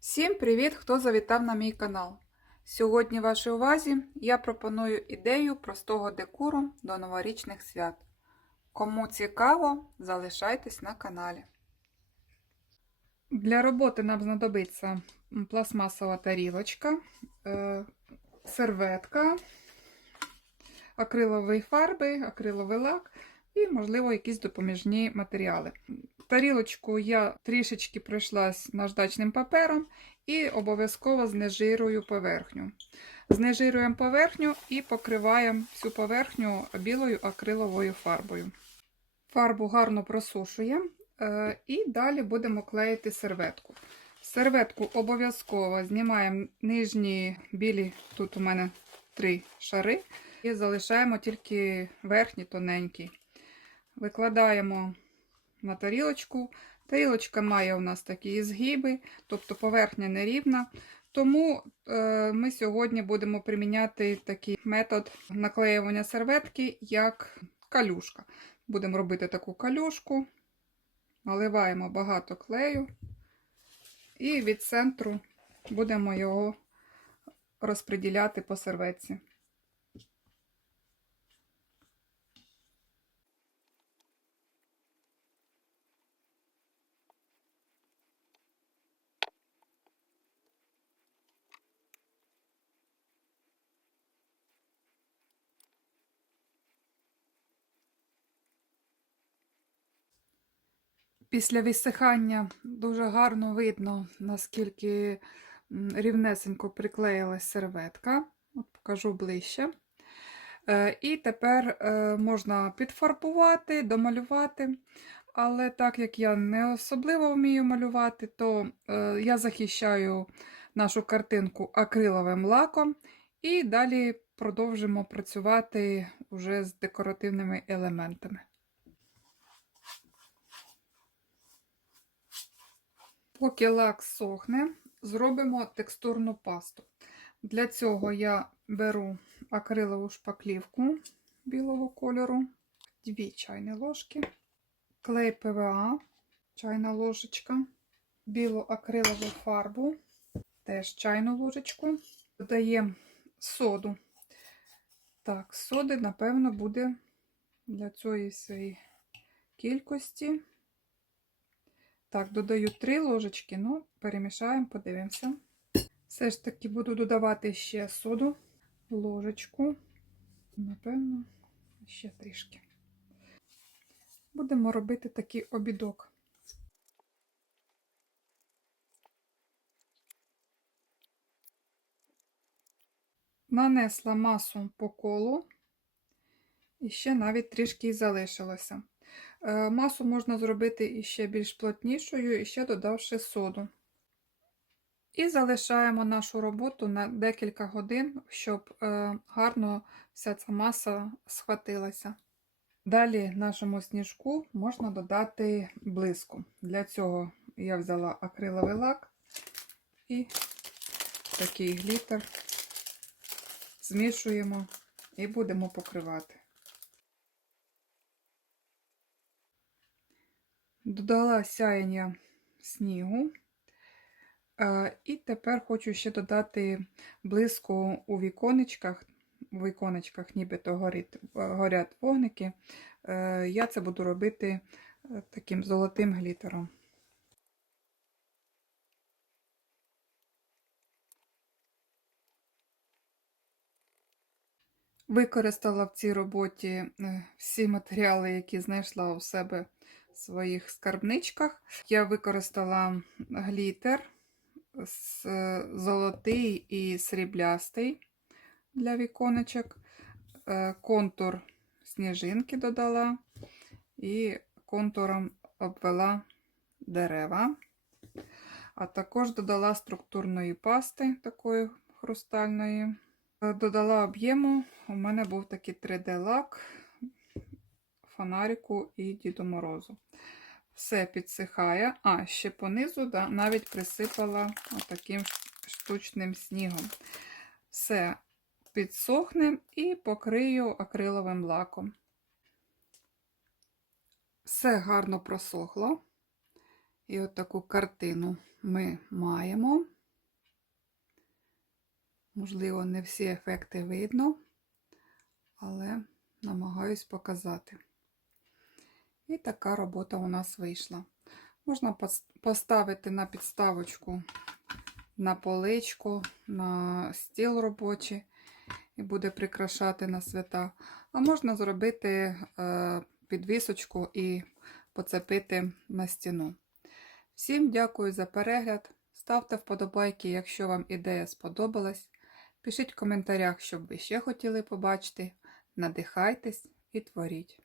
Всім привіт, хто завітав на мій канал. Сьогодні вашій увазі я пропоную ідею простого декору до новорічних свят. Кому цікаво, залишайтесь на каналі. Для роботи нам знадобиться пластмасова тарілочка, е, серветка, акрилові фарби, акриловий лак і, можливо, якісь допоміжні матеріали. Тарілочку я трішечки пройшлась наждачним папером і обов'язково знежирую поверхню. Знежируємо поверхню і покриваємо всю поверхню білою акриловою фарбою. Фарбу гарно просушуємо е, і далі будемо клеїти серветку. Серветку обов'язково знімаємо нижні білі, тут у мене три шари, і залишаємо тільки верхні тоненькі. Викладаємо на тарілочку. Тарілочка має у нас такі згиби, тобто поверхня нерівна. Тому е, ми сьогодні будемо приміняти такий метод наклеювання серветки, як калюшка. Будемо робити таку калюшку, наливаємо багато клею, і від центру будемо його розподіляти по серветці. Після висихання дуже гарно видно, наскільки рівнесенько приклеїлась серветка. От Покажу ближче. Е, і тепер е, можна підфарбувати, домалювати. Але так як я не особливо вмію малювати, то е, я захищаю нашу картинку акриловим лаком. І далі продовжимо працювати вже з декоративними елементами. Поки лак сохне, зробимо текстурну пасту. Для цього я беру акрилову шпаклівку білого кольору, 2 чайні ложки, клей ПВА, чайна ложечка, білу акрилову фарбу, теж чайну ложечку, додаємо соду. Так, соди, напевно, буде для цієї своєї кількості. Так, додаю 3 ложечки, ну, перемішаємо, подивимося. Все ж таки буду додавати ще соду, ложечку, напевно, ще трішки. Будемо робити такий обідок. Нанесла масу по колу, і ще навіть трішки і залишилося. Е, масу можна зробити ще більш плотнішою, і ще додавши соду. І залишаємо нашу роботу на декілька годин, щоб е, гарно вся ця маса схватилася. Далі нашому сніжку можна додати блиску. Для цього я взяла акриловий лак і такий глітер змішуємо і будемо покривати. Додала сяєння снігу. І тепер хочу ще додати блиску у віконечках, у віконечках нібито горить, горять вогники. Е, я це буду робити е, таким золотим глітером. Використала в цій роботі е, всі матеріали, які знайшла у себе своїх скарбничках. Я використала глітер золотий і сріблястий для віконечок, е, контур сніжинки додала і контуром обвела дерева, а також додала структурної пасти такої хрустальної. Е, додала об'єму, у мене був такий 3D-лак, фонарику і Діду Морозу. Все підсихає, а ще понизу да, навіть присипала таким штучним снігом. Все підсохне і покрию акриловим лаком. Все гарно просохло. І от таку картину ми маємо. Можливо, не всі ефекти видно, але намагаюсь показати. І така робота у нас вийшла. Можна поставити на підставочку на поличку, на стіл робочий і буде прикрашати на свята. А можна зробити е, підвісочку і поцепити на стіну. Всім дякую за перегляд. Ставте вподобайки, якщо вам ідея сподобалась. Пишіть в коментарях, що б ви ще хотіли побачити. Надихайтесь і творіть.